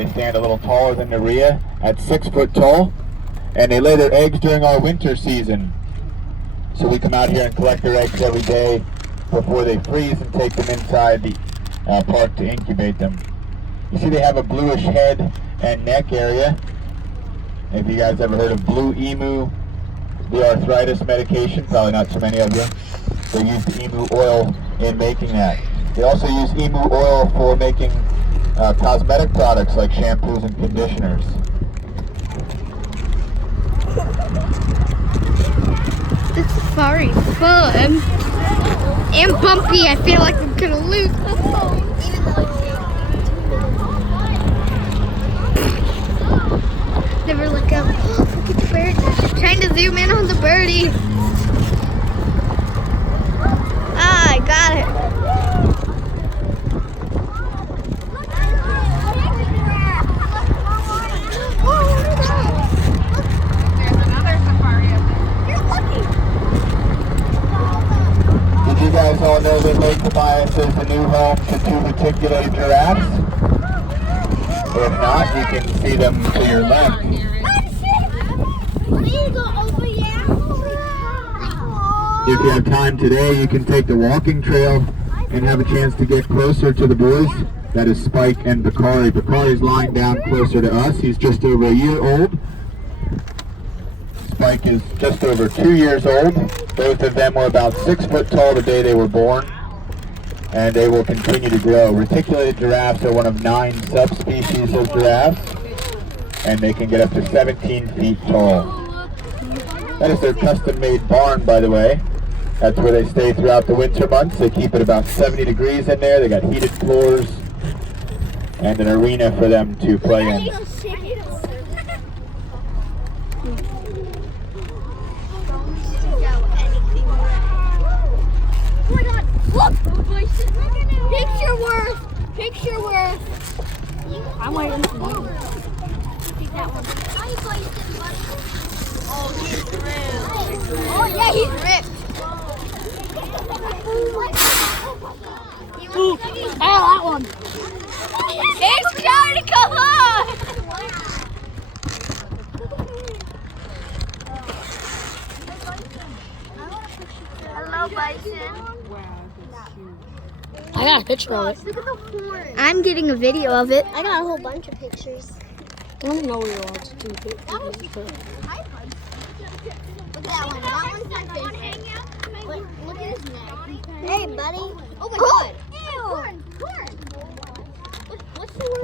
They stand a little taller than the rhea at 6 foot tall, and they lay their eggs during our winter season. So we come out here and collect their eggs every day before they freeze and take them inside the park to incubate them. You see they have a bluish head and neck area. If you guys ever heard of blue emu, the arthritis medication, probably not too many of you. They use the emu oil in making that. They also use emu oil for making cosmetic products like shampoos and conditioners. This safari is fun and bumpy. I feel like I'm gonna lose my phone. Never look up. Look at the bird. Trying to zoom in on the birdie. Ah, I got it. Did you guys all know that Lake Tobias is the new home to 2 reticulated giraffes? If not, you can see them to your left. If you have time today, you can take the walking trail and have a chance to get closer to the boys. That is Spike and Bakari. Bakari is lying down closer to us. He's just over a year old. Spike is just over 2 years old. Both of them were about 6 foot tall the day they were born, and they will continue to grow. Reticulated giraffes are one of 9 subspecies of giraffes, and they can get up to 17 feet tall. That is their custom-made barn, by the way. That's where they stay throughout the winter months. They keep it about 70 degrees in there. They got heated floors and an arena for them to play in. Oh my God! Look! Picture worth! Picture worth! I'm waiting for you. Take that one. Oh, he's ripped. Oh yeah, he's ripped. Ooh, that one. It's trying to come on! Hello, Bison. I got a picture of it. Look at the horn. I'm getting a video of it. I got a whole bunch of pictures. I don't know where you're allowed to do pictures. Look at that one. That one's not good. Look at his neck. Hey, buddy. Oh my God.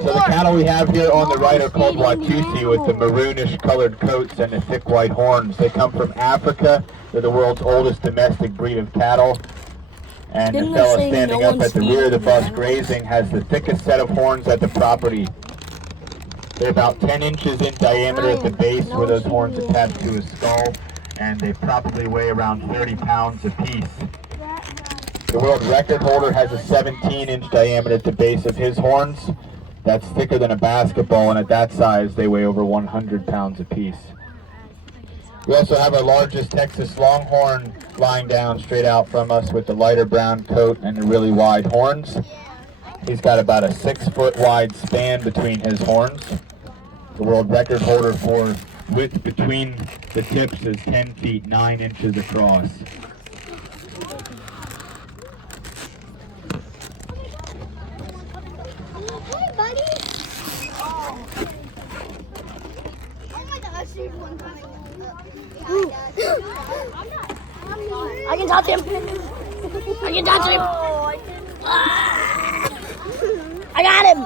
So the cattle we have here on the right are called Watusi with the maroonish colored coats and the thick white horns. They come from Africa. They're the world's oldest domestic breed of cattle. And the fellow standing up at the rear of the bus grazing has the thickest set of horns at the property. They're about 10 inches in diameter at the base where those horns attach to his skull, and they probably weigh around 30 pounds apiece. The world record holder has a 17-inch diameter at the base of his horns. That's thicker than a basketball, and at that size they weigh over 100 pounds apiece. We also have our largest Texas Longhorn lying down straight out from us with the lighter brown coat and the really wide horns. He's got about a 6 foot wide span between his horns. The world record holder for width between the tips is 10 feet 9 inches across. Hey, buddy. Oh my gosh, there's one coming up. I can touch him. I can touch him. I got him.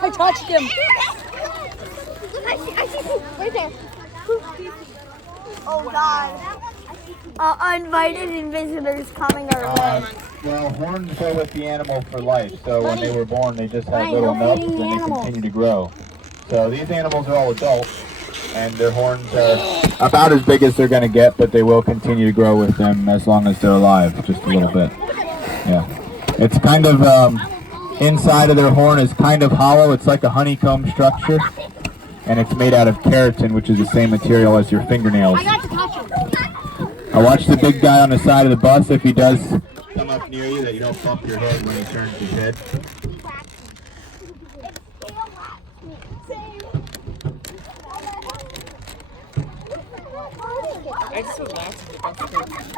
I touched him. I see right there. Oh God. Uninvited invisible coming our way. Well, horns go with the animal for life. So when they were born, they just had little nubs and they continue to grow. So these animals are all adults, and their horns are about as big as they're going to get, but they will continue to grow with them as long as they're alive, just a little bit. Yeah. It's kind of, inside of their horn is kind of hollow. It's like a honeycomb structure, and it's made out of keratin, which is the same material as your fingernails. I watch the big guy on the side of the bus. If he does come up near you, that you don't bump your head when he turns his head.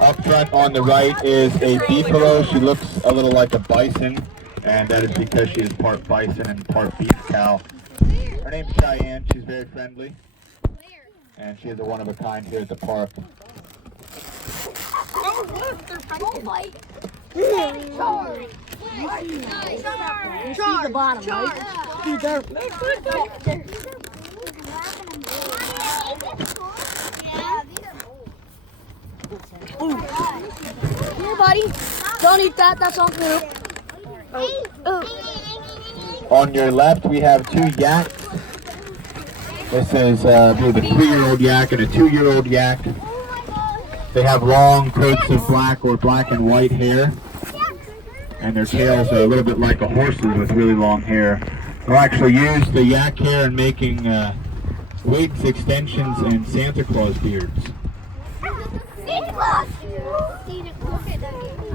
Up front on the right is a beefalo. She looks a little like a bison, and that is because she is part bison and part beef cow. Her name's Cheyenne. She's very friendly, and she is a one-of-a-kind here at the park. Oh, look, they're fighting. You see the bottom, right? See there. Here, buddy. Don't eat that. That's on food. On your left, we have two yaks. This is a 3-year-old yak and a 2-year-old yak. They have long coats of black or black and white hair, and their tails are a little bit like a horse's with really long hair. They'll actually use the yak hair in making wigs, extensions, and Santa Claus beards.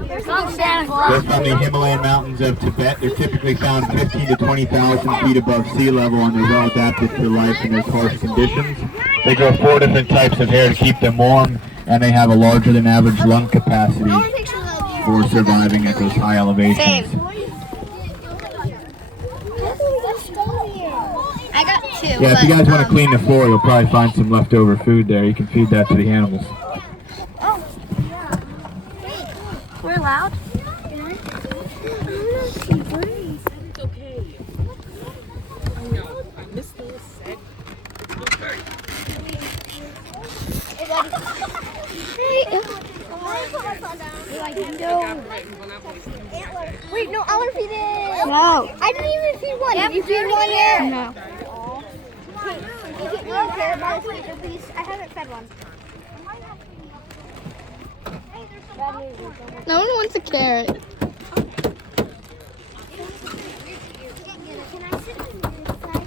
They're from the Himalayan mountains of Tibet. They're typically found 15 to 20,000 feet above sea level, and they're well adapted to life in those harsh conditions. They grow 4 different types of hair to keep them warm, and they have a larger than average lung capacity for surviving at those high elevations. I got 2. Yeah, if you guys want to clean the floor, you'll probably find some leftover food there. You can feed that to the animals. We're loud. It's okay. I know. I missed those sec. Okay. Wait, no, I want to feed it. No. I didn't even feed one. Did you feed one yet? No. Please. I haven't fed one. No one wants a carrot. Can I sit on this side?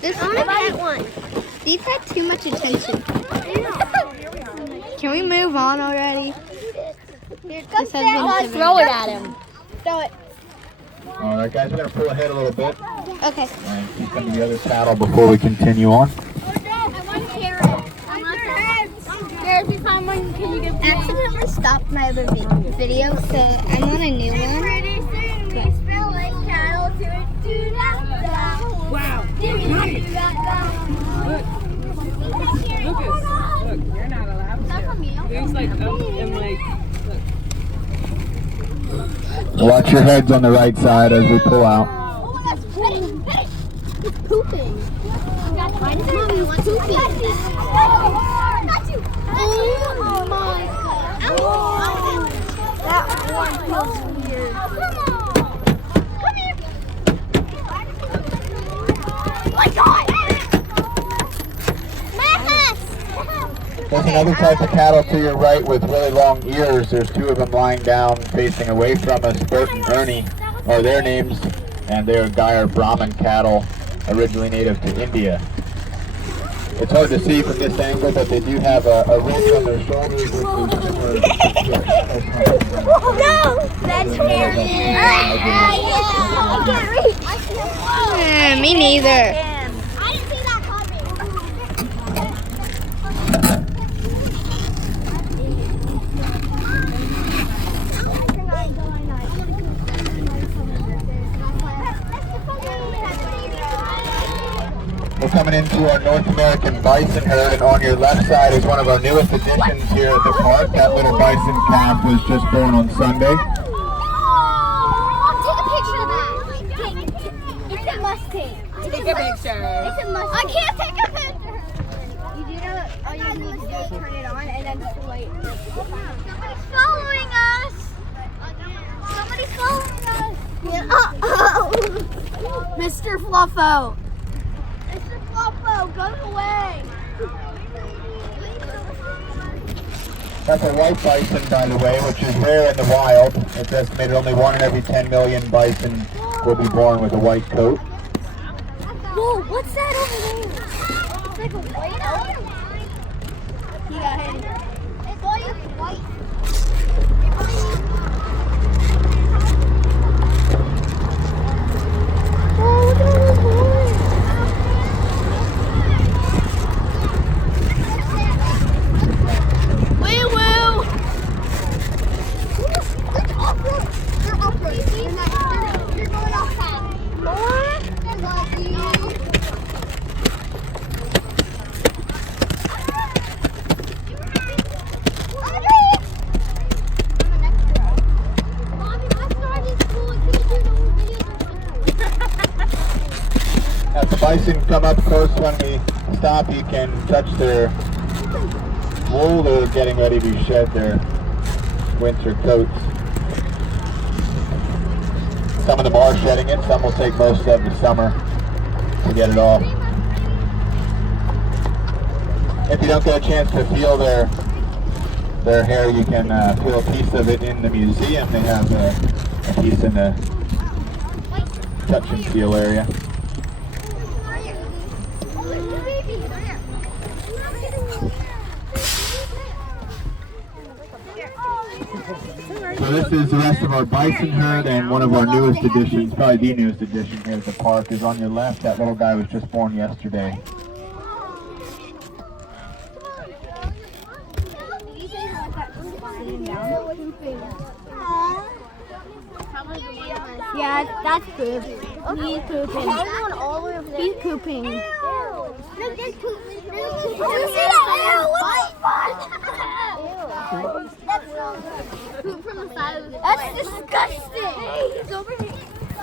This I want to pet one. These had too much attention. Can we move on already? This has been Throw it at him. Throw it. Alright guys, we're going to pull ahead a little bit Okay. and keep some of the other cattle before we continue on. Accidentally stopped my other video, so I'm on a new one. Pretty soon we smell like cattle. Wow. Look, Lucas, look, you're not allowed to. There's like up and like, look. Watch your heads on the right side as we pull out. Oh, that's pooping. It's pooping. Why does Mommy want pooping? Got you. Oh my God. That one feels weird. Oh, come on. Come here. Oh my God. There's another type of cattle to your right with really long ears. There's 2 of them lying down facing away from us. Bert and Ernie are their names, and they are Gyre Brahman cattle, originally native to India. It's hard to see from this angle, but they do have a ridge on their shoulders. No, that's scary. I can't reach. Me neither. I didn't see that coming. We're coming into our North American bison herd, and on your left side is one of our newest additions here at the park. That little bison calf was just born on Sunday. Take a picture of that. It's a Mustang. Take a picture. It's a Mustang. I can't take a picture. You do know all you need to do is turn it on and then just wait. Somebody's following us. Somebody's following us. Mr. Fluffo. Mr. Fluffo, go away. That's a white bison, by the way, which is rare in the wild. It's estimated only 1 in every 10 million bison will be born with a white coat. Whoa, what's that over there? It's like a white elephant. Yeah, it's white. You're going outside. As the bison come up close, when we stop, you can touch their wool. They're getting ready to shed their winter coats. Some of them are shedding it. Some will take most of the summer to get it off. If you don't get a chance to feel their hair, you can feel a piece of it in the museum. They have a piece in the touch and feel area. So this is the rest of our bison herd, and one of our newest additions, probably the newest addition here at the park, is on your left. That little guy was just born yesterday. Yeah, that's poop. He's pooping. He's pooping. Look, there's poop. Did you see that? That's poop from the side of the That's disgusting. It's over here.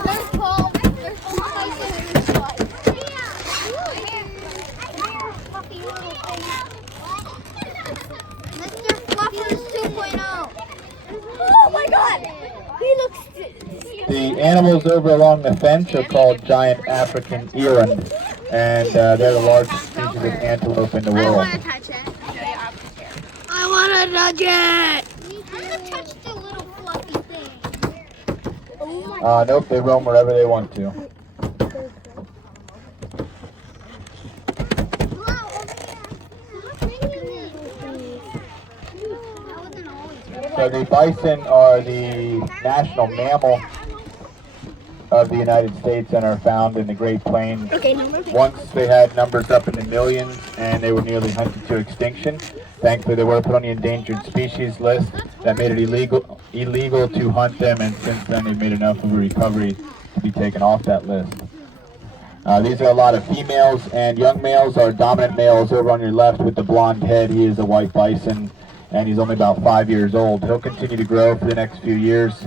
There's Paul. There's two places in this spot. Fluffy little thing. Mr. Fluffers 2.0. Oh my God! He looks. The animals over along the fence are called giant African eland, and they're the largest species of antelope in the world. I want to touch it. I want to touch it. I'm going to touch the little fluffy thing. Oh my Nope, they roam wherever they want to. So the bison are the national mammal of the United States and are found in the Great Plains. Once they had numbers up in the millions and they were nearly hunted to extinction. Thankfully they were put on the endangered species list that made it illegal to hunt them, and since then they've made enough of a recovery to be taken off that list. These are a lot of females, and young males are dominant males. Over on your left with the blonde head, he is a white bison, and he's only about 5 years old. He'll continue to grow for the next few years.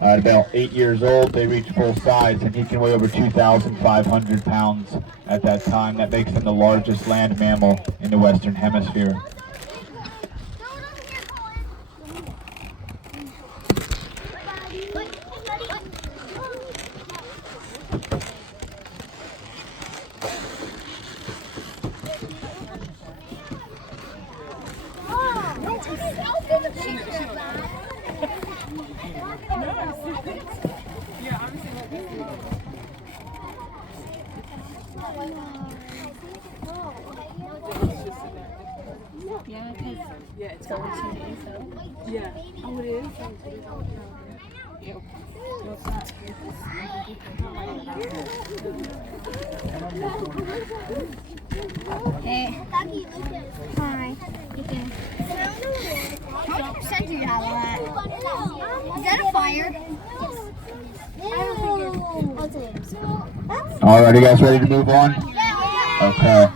At about 8 years old, they reach full size, and he can weigh over 2,500 pounds at that time. That makes him the largest land mammal in the Western Hemisphere. Yeah, it's going 2 days though. Yeah. Oh, it is? Yep. Hey. Hi. Don't center that. Is that a fire? All right, you guys ready to move on? Okay.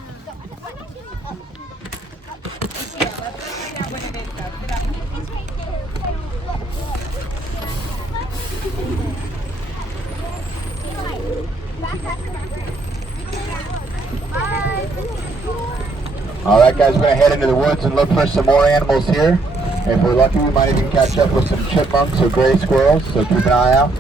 All right, guys, we're going to head into the woods and look for some more animals here. If we're lucky, we might even catch up with some chipmunks or gray squirrels, so keep an eye out.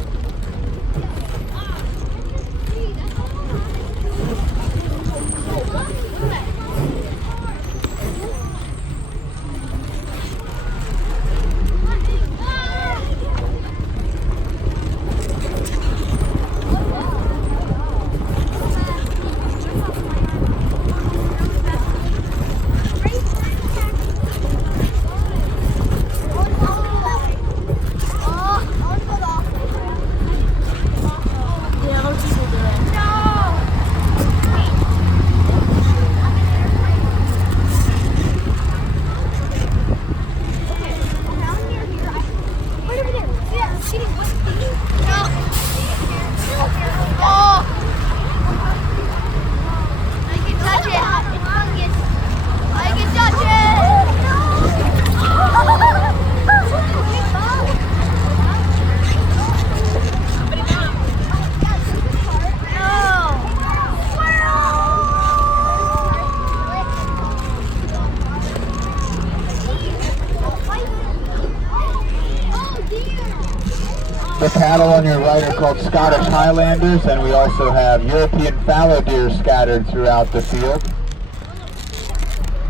The cattle on your right are called Scottish Highlanders, and we also have European fallow deer scattered throughout the field.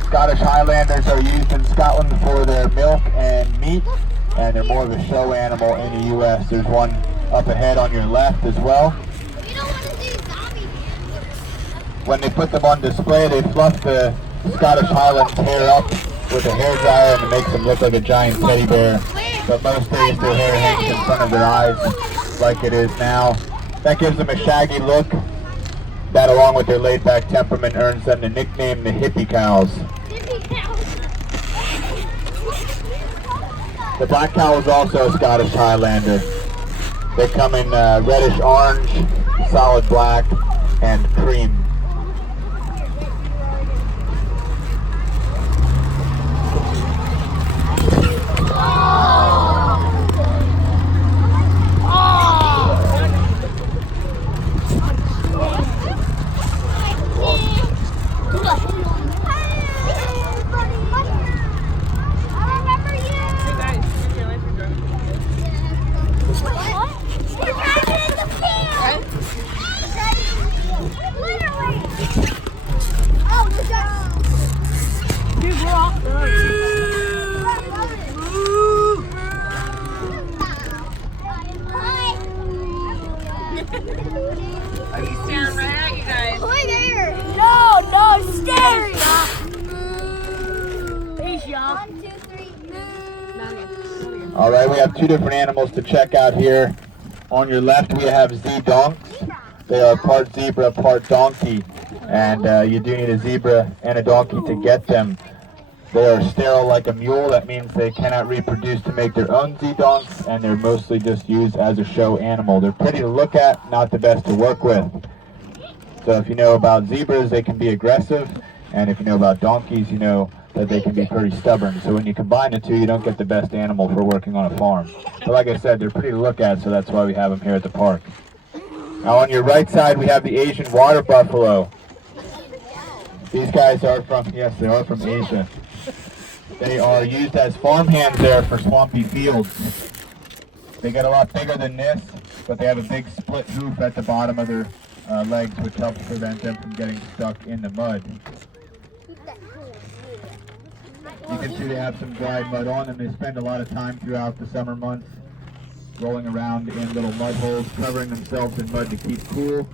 Scottish Highlanders are used in Scotland for their milk and meat, and they're more of a show animal in the U.S. There's one up ahead on your left as well. We don't want to see zombie. When they put them on display, they fluff the Scottish Highland hair up with a hair dryer and it makes them look like a giant teddy bear. But most days their hair hangs in front of their eyes like it is now. That gives them a shaggy look. That, along with their laid-back temperament, earns them the nickname the hippie cows. The black cow is also a Scottish Highlander. They come in reddish orange, solid black, and cream. He's staring right at you guys. No, stay. Peace, y'all. 1, 2, 3. All right, we have two different animals to check out here. On your left, we have Z-donks. They are part zebra, part donkey, and you do need a zebra and a donkey to get them. They are sterile like a mule. That means they cannot reproduce to make their own Z-donks, and they're mostly just used as a show animal. They're pretty to look at, not the best to work with. So if you know about zebras, they can be aggressive, and if you know about donkeys, you know that they can be pretty stubborn. So when you combine the two, you don't get the best animal for working on a farm. But like I said, they're pretty to look at, so that's why we have them here at the park. Now on your right side, we have the Asian water buffalo. These guys are from, yes, they are from Asia. They are used as farmhands there for swampy fields. They get a lot bigger than this, but they have a big split hoof at the bottom of their legs, which helps prevent them from getting stuck in the mud. You can see they have some dry mud on them. They spend a lot of time throughout the summer months rolling around in little mud holes, covering themselves in mud to keep cool.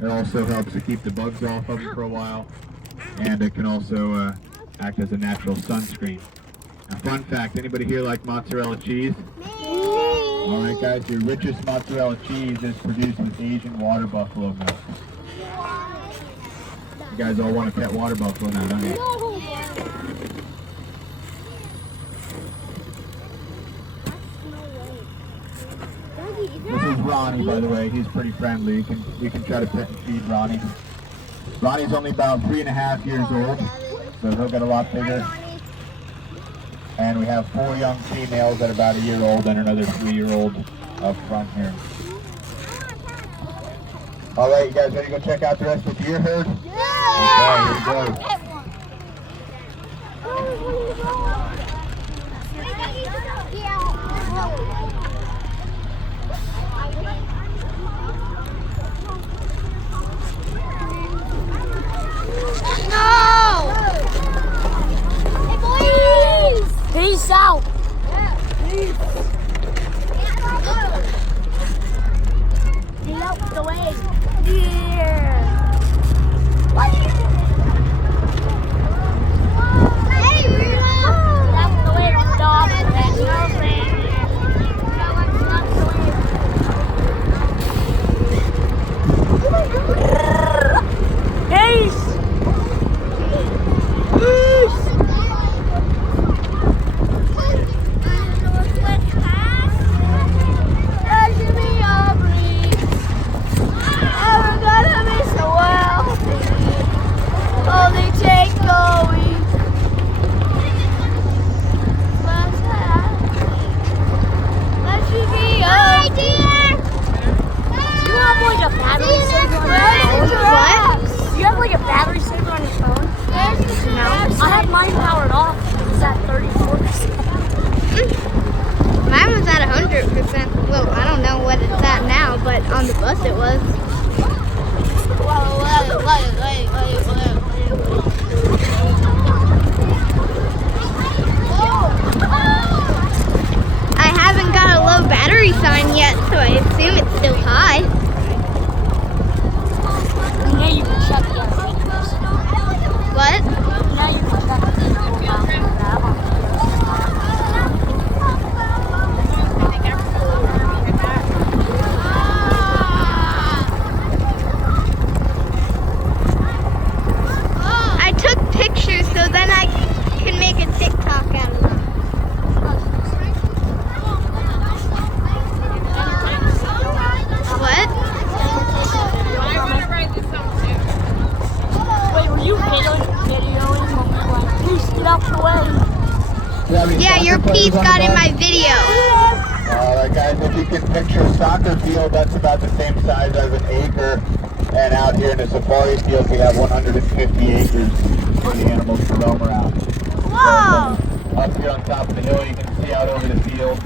It also helps to keep the bugs off of them for a while, and it can also act as a natural sunscreen. Now, fun fact, anybody here like mozzarella cheese? Alright guys, your richest mozzarella cheese is produced with Asian water buffalo milk. You guys all want to pet water buffalo now, don't you? This is Ronnie, by the way. He's pretty friendly. You can try to pet and feed Ronnie. Ronnie's only about 3.5 years old, so he'll get a lot bigger. And we have 4 young females that are about 1 year old and another 3-year-old up front here. All right, you guys ready to go check out the rest of the deer herd? Yeah! Okay, here we go. Peace out. Get out the way. Yeah. What? Hey, Rudolph! Get out the way, Rudolph. That's no thing. Peace. Mine was at 100%. Well, I don't know what it's at now, but on the bus it was. I haven't got a low battery sign yet, so I assume it's still high. Now you can shut the other. What? Now you can shut the I took pictures so then I can make a TikTok out of them. What? Wait, were you videoing? Please get out the way. Yeah, your piece got in my video. Alright guys, if you can picture a soccer field, that's about the same size as an acre. And out here in the safari field, we have 150 acres for the animals to roam around. Whoa! Up here on top of the hill, you can see out over the field,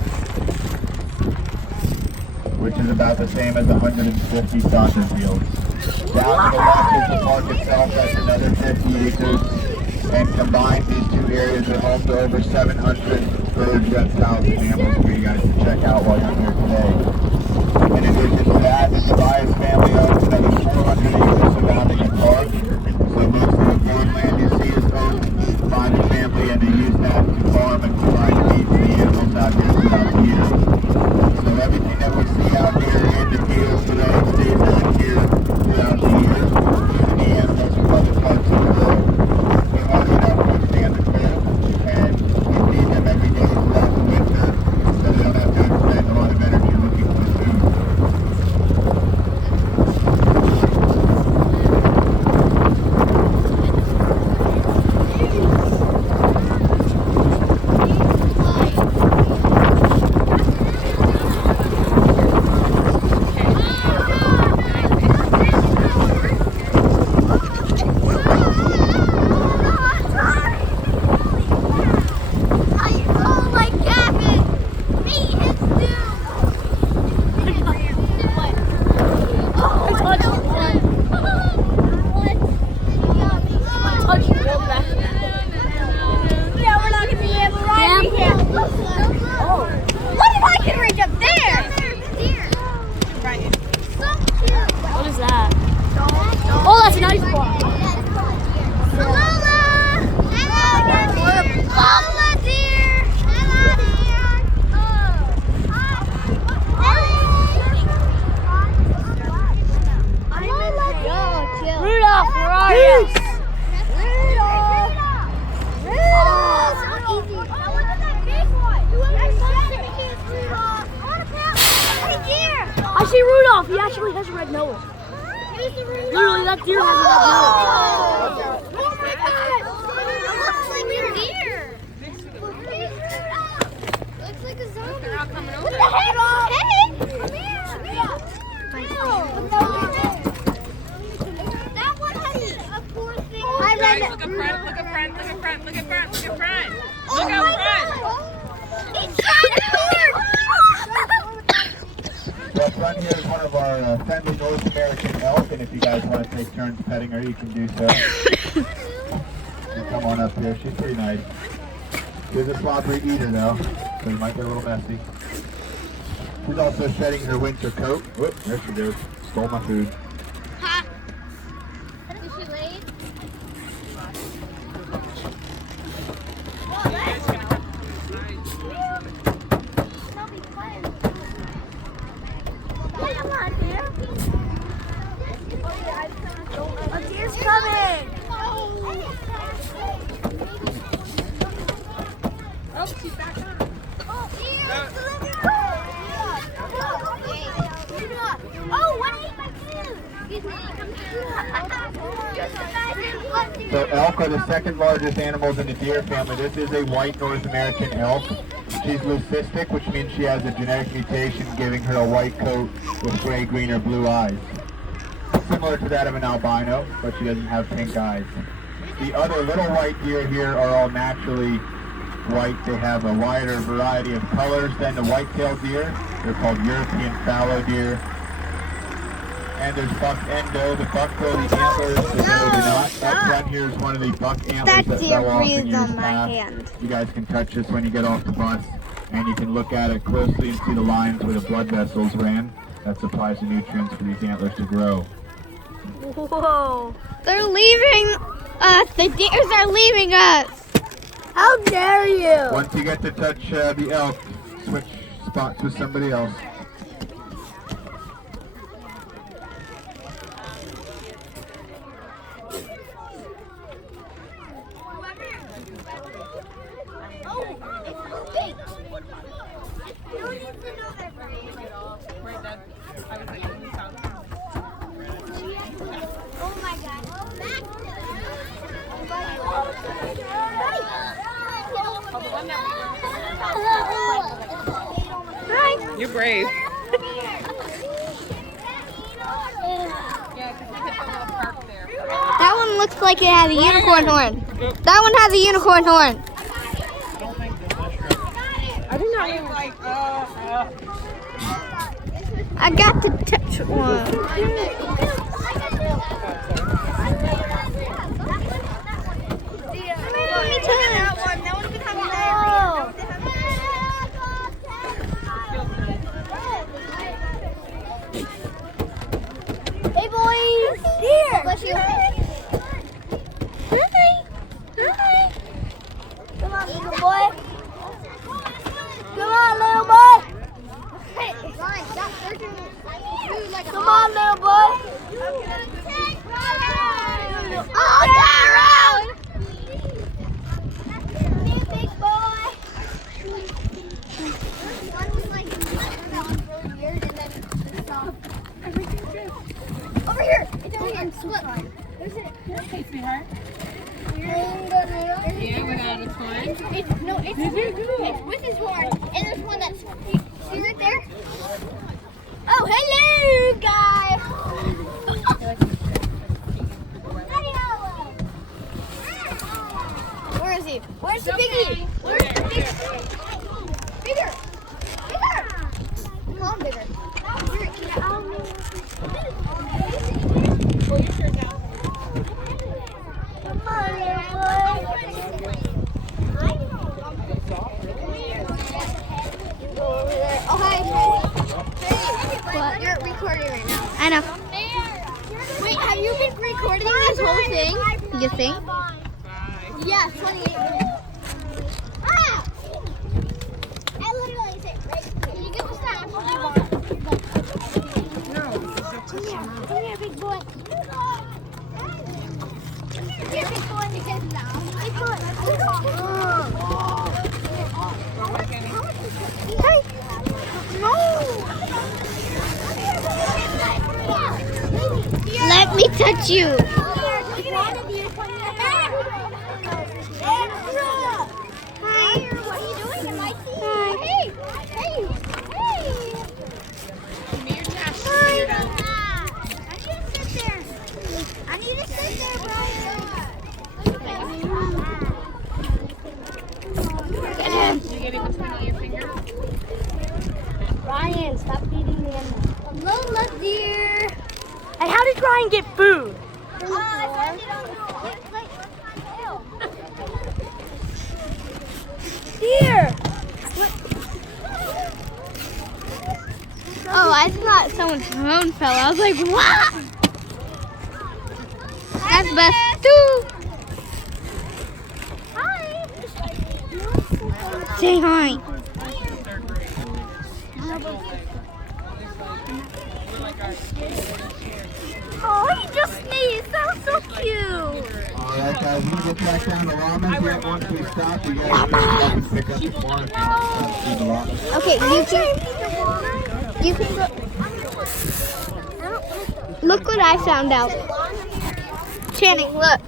which is about the same as 150 soccer fields. Down to the left is the park itself, that's another 50 acres. And combined, these two areas are home to over 700 birds, reptiles, and mammals for you guys to check out while you're here today. In addition to that, the Tobias family owns another 400 acres surrounding the park. So most of the farmland you see is owned by the family, and they use that to farm and provide feed to the animals out here throughout the year. So everything that we see out here in the field today stays out here throughout the year, including the animals from other parts of the world. We want enough to withstand the cold, and we feed them every day throughout the winter, so they don't have to expend a lot of energy looking for food. What is that? Oh, that's a nice one. Rudolph, where are you? I see Rudolph. He actually has a red nose. Literally, that deer has a red nose. Oh my God! Looks like a deer. Looks like a zombie. What the heck? Hey! Come here! That one has a poor thing. Guys, look up front, look up front, look up front, look up front, look up front. Look up front. He's trying to Well, front here is one of our friendly North American elk, and if you guys want to take turns petting her, you can do so. You come on up here. She's pretty nice. She's a sloppy eater, though, so it might get a little messy. She's also shedding her winter coat. Whoop, there she goes. Stole my food. Ha! Is she late? A deer's coming. Oh, she's back on. So elk are the second largest animals in the deer family. This is a white North American elk. She's leucistic, which means she has a genetic mutation giving her a white coat with gray, green, or blue eyes. Similar to that of an albino, but she doesn't have pink eyes. The other little white deer here are all naturally white. They have a wider variety of colors than the white-tailed deer. They're called European fallow deer. And there's buck endo, the buck though the antlers, the doe do not. That front here is one of the buck antlers that fell off in years past. You guys can touch this when you get off the bus, and you can look at it closely and see the lines where the blood vessels ran. That supplies the nutrients for these antlers to grow. Whoa. They're leaving us. The deers are leaving us. How dare you? Once you get to touch the elk, switch spots with somebody else. You're brave. That one looks like it has a unicorn horn. That one has a unicorn horn. I do not even like. I got to touch one. Hey boys! Here! Bless you. Hi. Come on, little boy. Come on, little boy. Come on, little boy. Oh, Daryl! Big boy. One was like weird and then over here. It's over here. Look. There's it. Okay, sweetheart. Yeah, without a horn. It's with his horn, and there's one that's, see right there? Oh, hello, guys! Where is he? Where's the biggie? Where's the biggie? Bigger! Bigger! Come on, bigger. Pull your shirt down. Come on, little boy. Oh, hi. You're recording right now. I know. Wait, have you been recording this whole thing? You think? Yeah, 28 minutes. Ah! I literally said, right? Can you give us that apple you want? Come here, big boy. Come here, big boy. Big boy. Hey! No! Let me touch you. Ryan, stop feeding the animals. Lola, dear. And how did Ryan get food? Here. Oh, I thought someone's phone fell. I was like, what? That's best too. Hi. Say hi. Oh, he just sneezed. That was so cute. Alright guys, we're gonna get back down to llamas here. Once we stop, you guys can pick up the corn if you want to see the llamas. Okay, you can go. Look what I found out. Channing, look.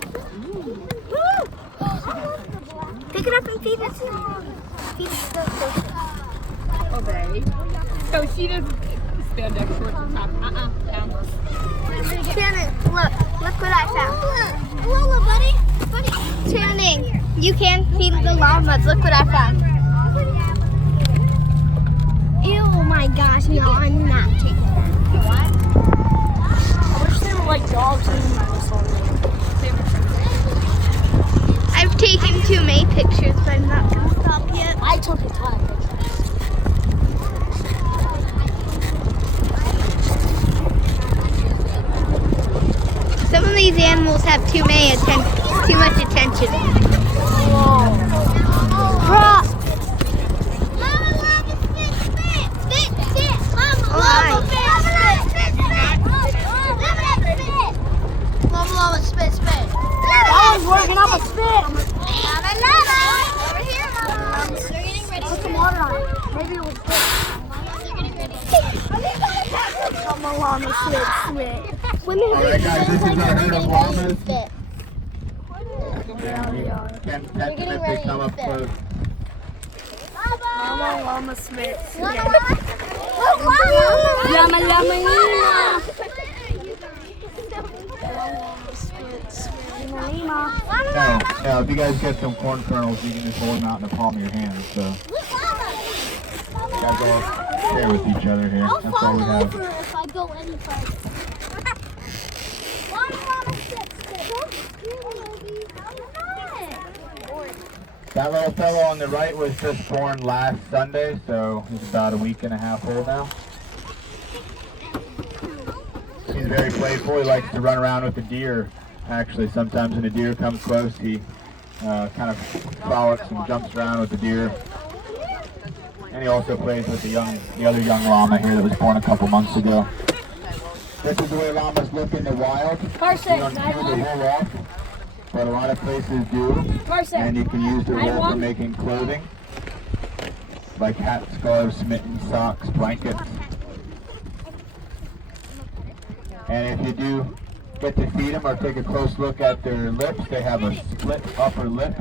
Pick it up and feed it. Obey. So she doesn't stand up towards the top. Down. Channing, look what I found. Lola, buddy. Channing, You can feed the llamas. Look what I found. Ew, my gosh, no, I'm not taking that. I wish they were like dogs and this one. I've taken too many pictures, but I'm not going to stop yet. I took a ton of pictures. Some of these animals have too much attention. Drop. Llama, spit, spit. That one's working up a spit. Over here, Mama. They're getting ready. Put some water on it. Maybe it will spit. Come on, llama, spit. Alright guys, this is our herd of llamas. Yeah, you can pet them if they come up close. Llama, llama, spit. Llama, Llama. No, if you guys get some corn kernels, you can just hold them out in the palm of your hand. So, you guys all share with each other here. That's all we have. if I go any further. That little fellow on the right was just born last Sunday, so he's about a week and a half old now. He's very playful. He likes to run around with the deer. Actually, sometimes when a deer comes close, he kind of frolics and jumps around with the deer. And he also plays with the other young llama here that was born a couple months ago. This is the way llamas look in the wild. You don't chew the wool off, but a lot of places do. And you can use the wool for making clothing, like hats, scarves, mittens, socks, blankets. And if you do get to feed them or take a close look at their lips, they have a split upper lip,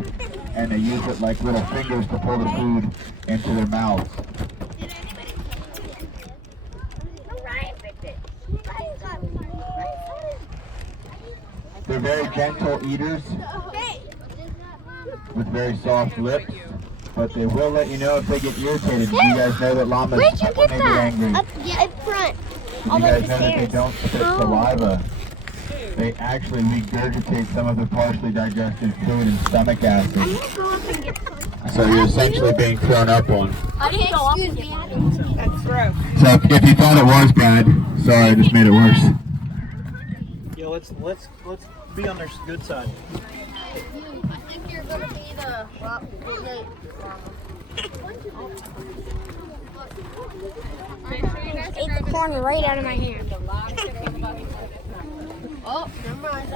and they use it like little fingers to pull the food into their mouths. They're very gentle eaters with very soft lips, but they will let you know if they get irritated. You guys know that llamas, when they get angry, Up front. you guys know that they don't spit saliva. They actually regurgitate some of the partially digested food and stomach acid. So you're essentially being thrown up on. Excuse me. That's gross. So if you thought it was bad, sorry, I just made it worse. Yeah, let's be on their good side. I think you're gonna be the Ate the corn right out of my hand. Oh, never mind.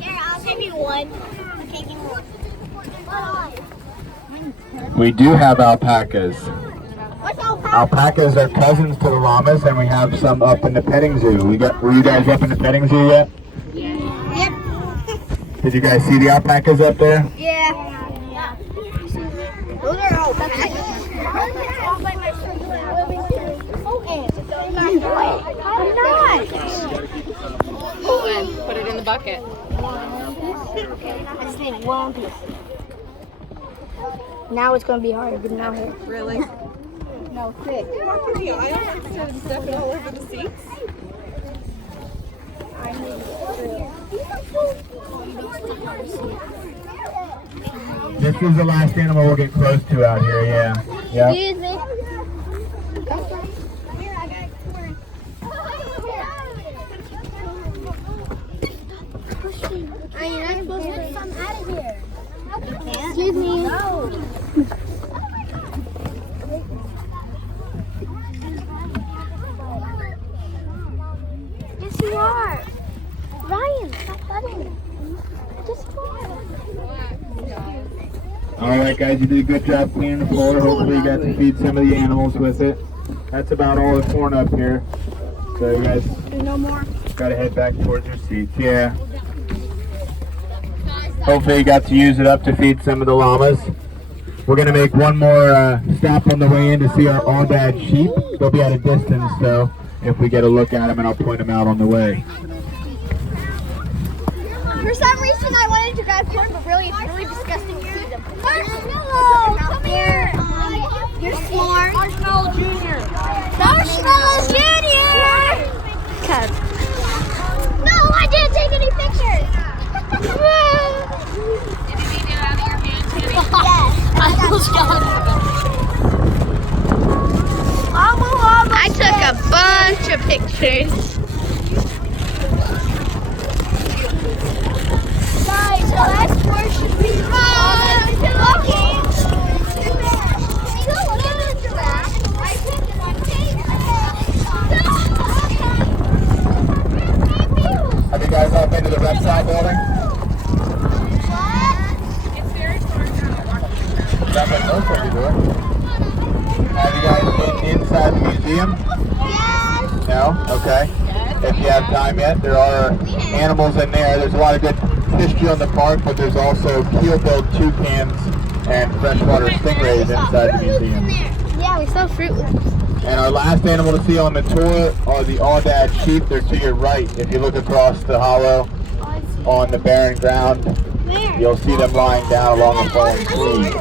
Here, I'll give you one. I'm taking one. We do have alpacas. What's alpaca? Alpacas are cousins to the llamas, and we have some up in the petting zoo. Were you guys up in the petting zoo yet? Yep. Did you guys see the alpacas up there? Yeah. Those are alpacas. I'm not. Put it in the bucket. I just need one piece. Now it's gonna be hard to get out here. Really? No, quick. I don't want to stuff it all over the seats. This is the last animal we'll get close to out here, yeah. Yeah. Excuse me. You're not supposed to get some out of here. Excuse me. No. Yes, you are. Ryan, stop cutting. Just Alright guys, you did a good job cleaning the floor. Hopefully you got to feed some of the animals with it. That's about all the corn up here. So you guys No more. gotta head back towards your seats. Yeah. Hopefully you got to use it up to feed some of the llamas. We're going to make one more stop on the way in to see our Audad sheep. They'll be at a distance though if we get a look at them, and I'll point them out on the way. and I wanted to grab corn, but really, it's really disgusting to see them. Marshmallow, come here. You're smart. Marshmallow Junior. Marshmallow Junior. Okay. No, I didn't take any pictures. Did you eat it out of your hand, Kenny? Yes. I almost got it. I took a bunch of pictures. Guys, the last four should be okay. Have you guys all been to the reptile building? It's very far now. That's what most of you do. Have you guys been inside the museum? Yes. No? Okay. If you have time yet, there are animals in there. There's a lot of good history on the park, but there's also keel-billed toucans and freshwater stingrays inside the museum. Yeah, we saw Fruit Loops. And our last animal to see on the tour are the Aoudad sheep. They're to your right. If you look across the hollow on the barren ground, you'll see them lying down along the fallen trees.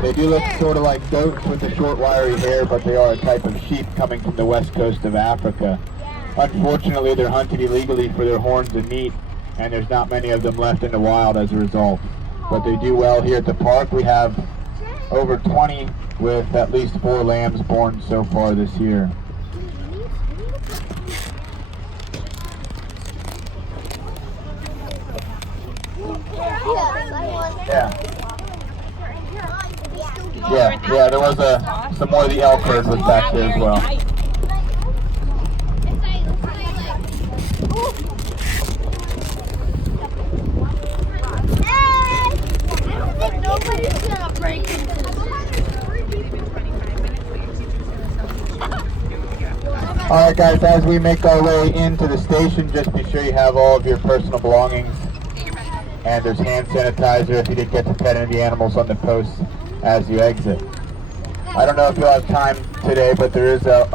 They do look sort of like goats with the short wiry hair, but they are a type of sheep coming from the west coast of Africa. Unfortunately, they're hunted illegally for their horns and meat, and there's not many of them left in the wild as a result. But they do well here at the park. We have over 20 with at least 4 lambs born so far this year. Yeah, there was some more of the elk herd was back there as well. Alright guys, as we make our way into the station, just be sure you have all of your personal belongings. And there's hand sanitizer if you did get to pet any of the animals on the posts as you exit. I don't know if you'll have time today, but there is a